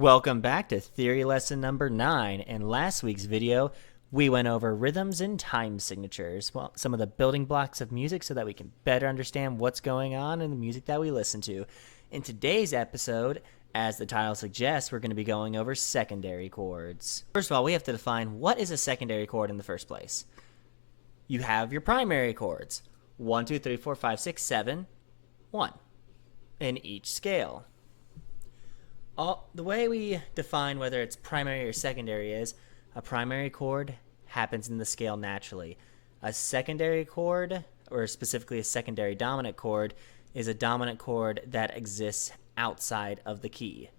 Welcome back to theory lesson number 9. In last week's video, we went over rhythms and time signatures, well, some of the building blocks of music so that we can better understand what's going on in the music that we listen to. In today's episode, as the title suggests, we're going to be going over secondary chords. First of all, we have to define what is a secondary chord in the first place. You have your primary chords, 1, 2, 3, 4, 5, 6, 7, 1, in each scale. The way we define whether it's primary or secondary is a primary chord happens in the scale naturally. A secondary chord, or specifically a secondary dominant chord, is a dominant chord that exists outside of the key.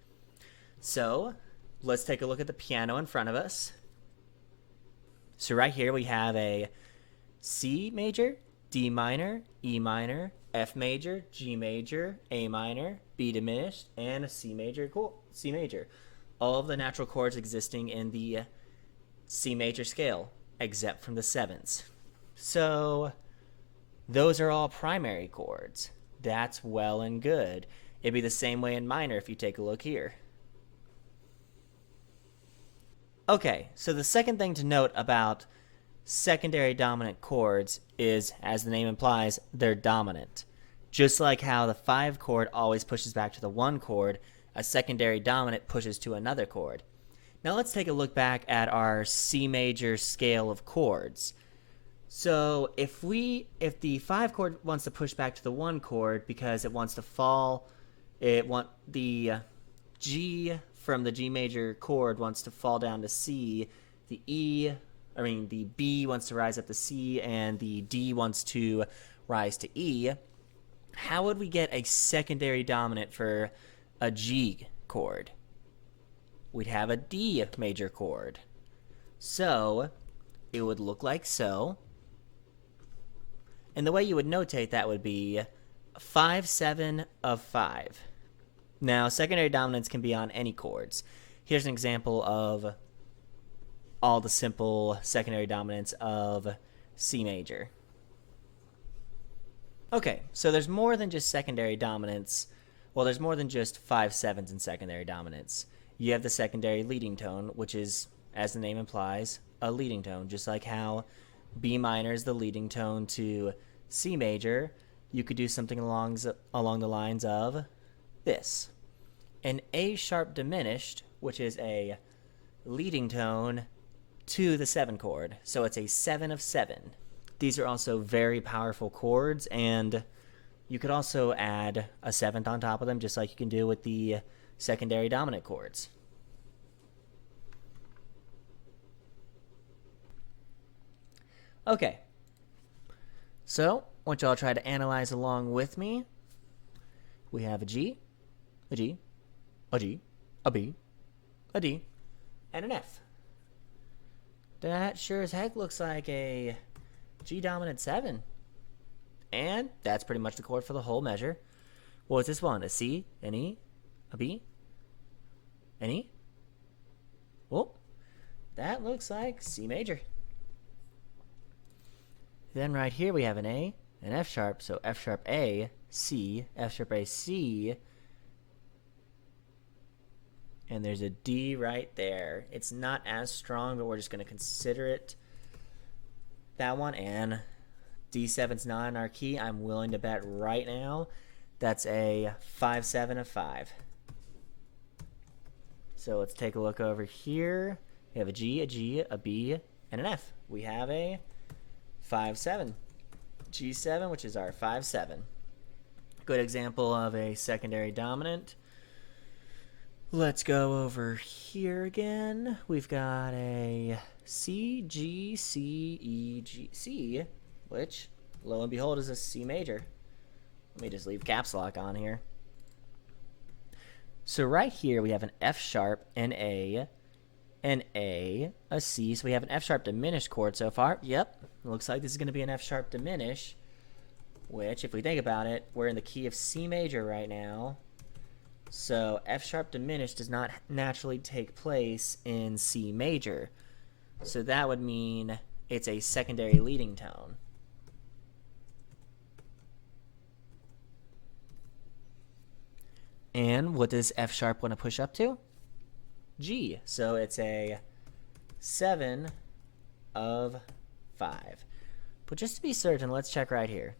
So let's take a look at the piano in front of us. So right here we have a C major, D minor, E minor, F major, G major, A minor, B diminished, and a C major. All of the natural chords existing in the C major scale, except from the sevenths. So those are all primary chords. That's well and good. It'd be the same way in minor if you take a look here. Okay, so the second thing to note about secondary dominant chords is, as the name implies, they're dominant. Just like how the 5 chord always pushes back to the 1 chord, a secondary dominant pushes to another chord. Now let's take a look back at our C major scale of chords. So if the 5 chord wants to push back to the 1 chord because it wants to fall, the G from the G major chord wants to fall down to C, the B wants to rise up to C, and the D wants to rise to E. How would we get a secondary dominant for a G chord? We'd have a D major chord. So it would look like so. And the way you would notate that would be 5, 7 of 5. Now, secondary dominants can be on any chords. Here's an example of all the simple secondary dominants of C major. Okay, so there's more than just secondary dominants. Well, there's more than just 5 7s in secondary dominants. You have the secondary leading tone, which is, as the name implies, a leading tone. Just like how B minor is the leading tone to C major, you could do something along the lines of this. An A sharp diminished, which is a leading tone to the 7 chord. So it's a 7 of 7. These are also very powerful chords, and you could also add a 7th on top of them, just like you can do with the secondary dominant chords. Okay, so I want y'all to try to analyze along with me. We have a G, a G, a G, a B, a D, and an F. That sure as heck looks like a G dominant 7. And that's pretty much the chord for the whole measure. What was this one? A C, an E, a B, an E? Well, that looks like C major. Then right here we have an A, an F sharp, so F sharp A, C, F sharp A, C. And there's a D right there. It's not as strong, but we're just going to consider it that one. And D7's not in our key. I'm willing to bet right now that's a 5 7 of 5. So let's take a look over here. We have a G, a B, and an F. We have a 5 7. G7, which is our 5 7. Good example of a secondary dominant. Let's go over here again. We've got a C, G, C, E, G, C, which, lo and behold, is a C major. Let me just leave caps lock on here. So right here we have an F sharp, an A, a C. So we have an F sharp diminished chord so far. Yep, looks like this is going to be an F sharp diminish, which, if we think about it, we're in the key of C major right now. So F sharp diminished does not naturally take place in C major. So that would mean it's a secondary leading tone. And what does F sharp want to push up to? G. So it's a 7 of 5. But just to be certain, let's check right here.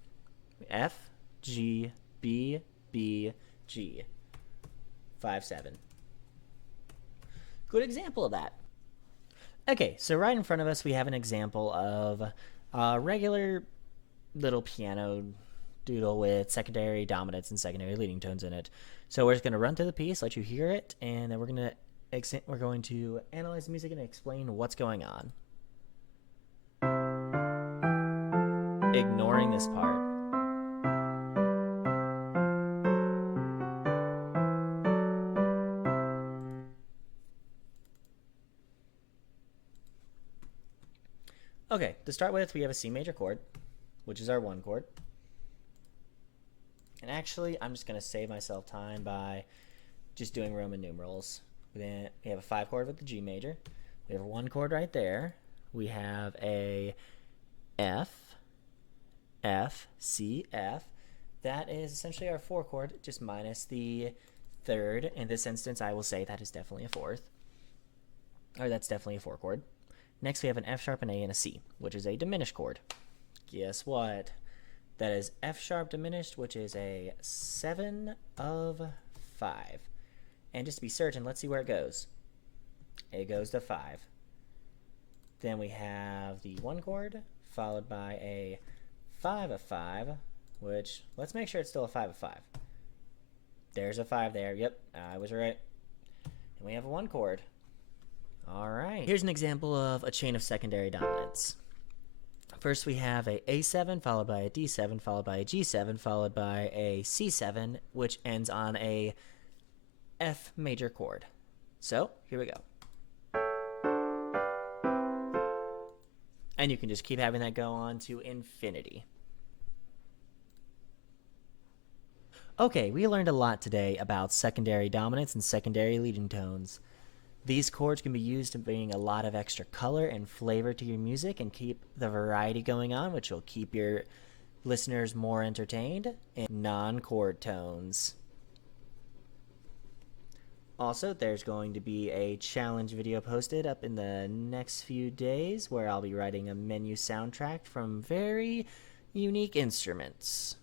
F, G, B, B, G. 5, 7. Good example of that. Okay, so right in front of us we have an example of a regular little piano doodle with secondary dominants and secondary leading tones in it. So we're just going to run through the piece, let you hear it, and then we're going to analyze the music and explain what's going on. Ignoring this part. Okay, to start with, we have a C major chord, which is our 1 chord. And actually, I'm just going to save myself time by just doing Roman numerals. Then we have a 5 chord with the G major. We have a 1 chord right there. We have a F, F, C, F. That is essentially our 4 chord, just minus the 3rd. In this instance, I will say that is definitely a 4th. Or that's definitely a 4 chord. Next, we have an F sharp, an A, and a C, which is a diminished chord. Guess what? That is F sharp diminished, which is a 7 of 5. And just to be certain, let's see where it goes. It goes to 5. Then we have the 1 chord, followed by a 5 of 5, which, let's make sure it's still a 5 of 5. There's a 5 there. Yep, I was right. And we have a 1 chord. All right. Here's an example of a chain of secondary dominants. First, we have a A7, followed by a D7, followed by a G7, followed by a C7, which ends on a F major chord. So, here we go. And you can just keep having that go on to infinity. Okay, we learned a lot today about secondary dominants and secondary leading tones. These chords can be used to bring a lot of extra color and flavor to your music and keep the variety going on, which will keep your listeners more entertained in non-chord tones. Also, there's going to be a challenge video posted up in the next few days where I'll be writing a menu soundtrack from very unique instruments.